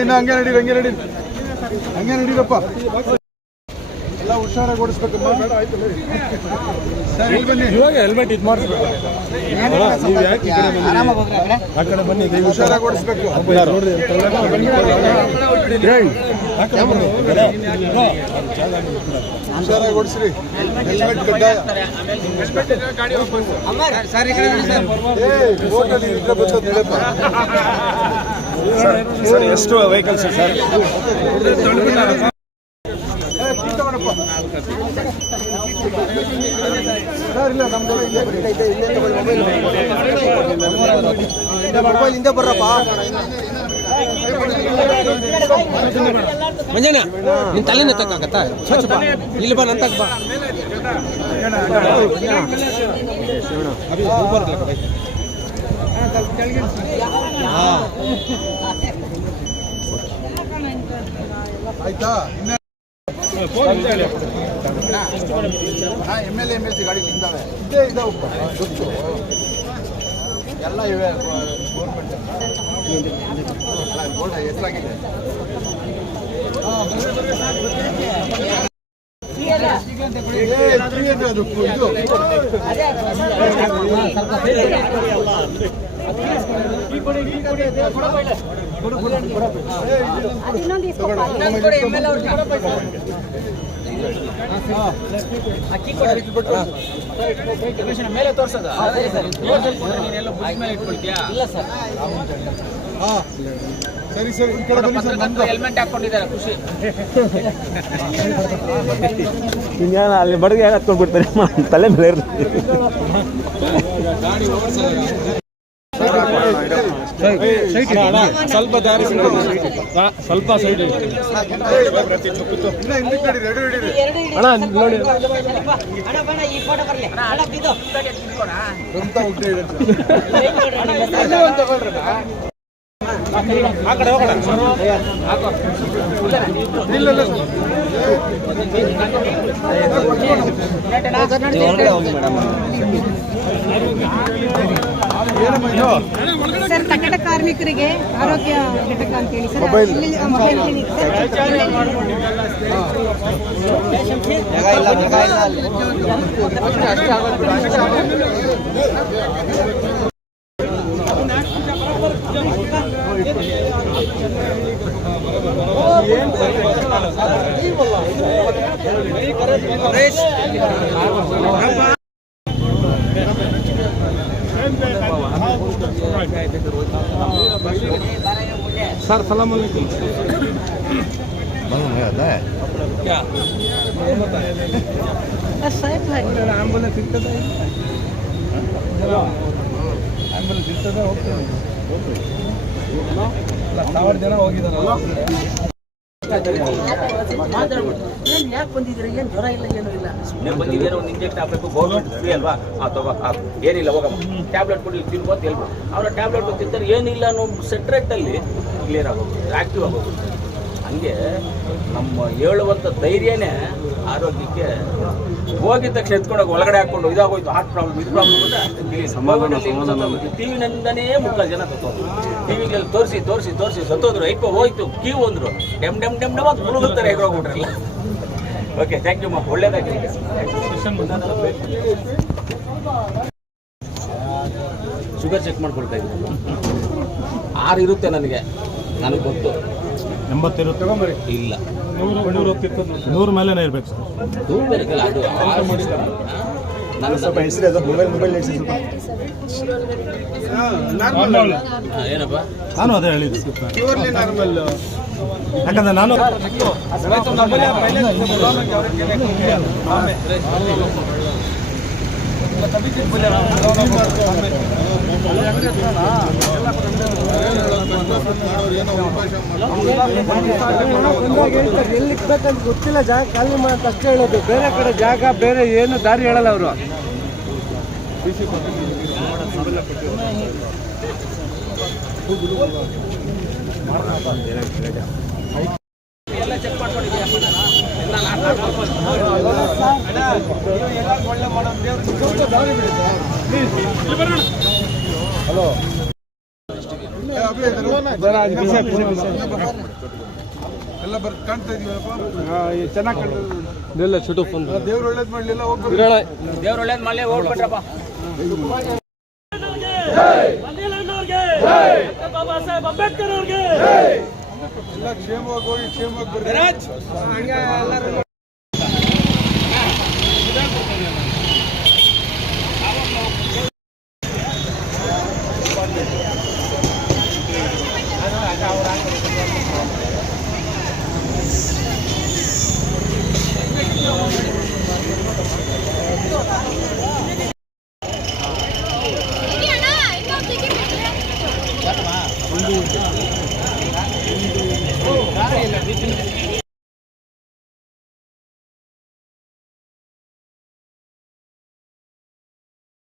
ಇನ್ನು ಹಂಗೆ ನಡೀರಪ್ಪ. ಎಲ್ಲ ಹುಷಾರಾಗಿ ಓಡಿಸ್ಬೇಕು. ಸರ್ ಇಲ್ಲಿ ಬನ್ನಿ. ಇವಾಗ ಹೆಲ್ಮೆಟ್ ಇದು ಮಾಡಿಸ್ಬೇಕು. ಆ ಕಡೆ ಬನ್ನಿ, ಹುಷಾರಾಗಿ ಓಡಿಸ್ಬೇಕು. ಹುಷಾರಾಗಿ ಓಡಿಸ್ರಿ. ಹೆಲ್ಮೆಟ್ ಕಡ್ಡಾಯ. ಎಷ್ಟು ವೆಹಿಕಲ್ಸ್ ಸರ್? ಇಲ್ಲ ನಮ್ದು ಮೊಬೈಲ್ ಹಿಂದೆ ಬರ್ರಪ್ಪ. ಮಂಜಣ್ಣ ನಿನ್ ತಲೆನ ತಕ್ಕಾಗತ್ತಾ? ಇಲ್ಲಿ ಬಾ, ನಂತಕ್ ಬಾ. ಆಯ್ತಾ? MLC ಗಾಡಿ ನಿಂತಾವೆ. ಇದಾವಪ್ಪ ಗೊತ್ತು, ಎಲ್ಲ ಇವೆ. ಗೌರ್ಮೆಂಟ್ ಹೆಸರಾಗಿದೆ. ಮೇಲೆ ತೋರ್ಸದ ಸರಿ ಸರಿ, ಈ ಕಡೆ ಬನ್ನಿ ಸರ್. ನಮ್ದು ಹೆಲ್ಮೆಟ್ ಹಾಕೊಂಡಿದ್ದಾರೆ, ಖುಷಿ. ಇನ್ಯಾನ ಅಲ್ಲಿ ಬಡಗೆ ಹತ್ಕೊಂಡ್ಬಿಡ್ತಾರೆ ತಲೆ ಮೇಲೆ ಇರಲಿ. ಸ್ವಲ್ಪ ದಾರಿ, ಸ್ವಲ್ಪ ಸೈಡ್ ಅಣ್ಣ ನೋಡಿ. ಆ ಕಡೆ ಹೋಗೋಣ. ಸರ್, ಕಟ್ಟಡ ಕಾರ್ಮಿಕರಿಗೆ ಆರೋಗ್ಯ ಘಟಕ ಅಂತ ಹೇಳಿ ಸರ್, ಮೊಬೈಲ್ ಕ್ಲಿನಿಕ್ सर सलाम अलैकुम। क्या ಆಂಬುಲೆನ್ಸ್ ಇರ್ತದೆ? ಆಂಬುಲೆನ್ಸ್ ಇರ್ತದೆ, ಹೋಗ್ತದೆ. 1000 ಜನ ಹೋಗಿದಾರಲ್ಲ. ಯಾಕೆ ಬಂದಿದ್ದೀರಿ? ಏನು ಜ್ವರ ಇಲ್ಲ, ಏನೂ ಇಲ್ಲ. ಸುಮ್ಮನೆ ಬಂದಿದ್ದೇನೋ, ಒಂದು ಇಂಜೆಕ್ಟ್ ಹಾಕಬೇಕು, ಗೌರ್ಮೆಂಟ್ ಫ್ರೀ ಅಲ್ವಾ? ಏನಿಲ್ಲ, ಹೋಗಮ್ಮ ಟ್ಯಾಬ್ಲೆಟ್ ಕೊಡಿ ತಿನ್ಬೋದು ಹೇಳ್ಬೋದು. ಅವರ ಟ್ಯಾಬ್ಲೆಟ್ ತಿಂತಾರೆ, ಏನಿಲ್ಲ ಅನ್ನೋ ಸೆಟ್ರೇಟಲ್ಲಿ ಕ್ಲಿಯರ್ ಆಗೋದು, ಆ್ಯಕ್ಟಿವ್ ಆಗೋದು. ಹಂಗೆ ನಮ್ಮ ಹೇಳುವಂಥ ಧೈರ್ಯನೇ ಆರೋಗ್ಯಕ್ಕೆ. ಹೋಗಿದ ತಕ್ಷಣ ಎತ್ಕೊಂಡೋಗಿ ಒಳಗಡೆ ಹಾಕ್ಕೊಂಡು ಇದಾಗೋಯ್ತು, ಹಾರ್ಟ್ ಪ್ರಾಬ್ಲಮ್, ಇದು ಪ್ರಾಬ್ಲಮ್. ಟಿವಿನಿಂದನೇ 3 ಜನ ಸತ್ತೋದ್ರು. ಟಿವಿಗಳಲ್ಲಿ ತೋರಿಸಿ ಸತ್ತೋದ್ರು. ಹೋಯ್ತು ಕ್ಯೂ ಅಂದರು, ಡೆಮ್ ಅಂತ ಮುಳುಗುತ್ತಾರೆ, ಹೇಗೋಗ್ಬಿಟ್ರಲ್ಲ. ಓಕೆ, ಥ್ಯಾಂಕ್ ಯು ಮಾ, ಒಳ್ಳೇದಾಗಿ. ಶುಗರ್ ಚೆಕ್ ಮಾಡ್ಕೊಳ್ತಾ ಇದ್ದೀನಿ. 6 ಇರುತ್ತೆ ನನಗೆ ಗೊತ್ತು. 80 ಇರುತ್ತೆ ಇಲ್ಲ, 100 ಮೇಲೆನೇ ಇರ್ಬೇಕು ಸರ್. 100 ಬೇಕಲ್ಲ, ಅದು 6 ನಾನು ಸ್ವಲ್ಪ ಹೆಸರು ಅದು ಮೊಬೈಲ್ ನಡೆಸಿ ಸ್ವಲ್ಪ. ಏನಪ್ಪ, ನಾನು ಅದೇ ಹೇಳಿದ್ದು, ಯಾಕಂದ್ರೆ ನಾನು ಎಲ್ಲಿಕ್ಬೇಕಂತ ಗೊತ್ತಿಲ್ಲ, ಜಾಗ ಖಾಲಿ ಮಾಡೋದು ಅಷ್ಟೇ ಹೇಳೋದು. ಬೇರೆ ಕಡೆ ಜಾಗ, ಬೇರೆ ಏನು ದಾರಿ ಹೇಳಲ್ಲ ಅವರು. ಎಲ್ಲ ಚೆಕ್ ಮಾಡ್ಕೊಂಡಿದ್ದೀವಿ. ಒಳ್ಳೆ ಮಾಡೋದು ದೇವ್ರು ಹಲೋ ಎಲ್ಲ ಕಾಣ್ತಾ ಇದೀವಪ್ಪ ಚೆನ್ನಾಗಿ ಕಾಣ್ತದೆ ಚುಟು ಫೋನ್ ದೇವ್ರು ಒಳ್ಳೇದ್ ಮಾಡ್ಲಿಲ್ಲ ಹೋಗ್ಬೇಕು ದೇವ್ರ ಒಳ್ಳೇದ್ ಮಾಡಲಿ ಹೋಗ್ಬಿಟ್ರಪ್ಪ. ಬಾಬಾ ಸಾಹೇಬ್ ಅಂಬೇಡ್ಕರ್ ಅವ್ರಿಗೆ ಎಲ್ಲ ಕ್ಷೇಮವಾಗಿ ಹೋಗಿ ಕ್ಷೇಮವಾಗಿ ಬರ್ರಿ.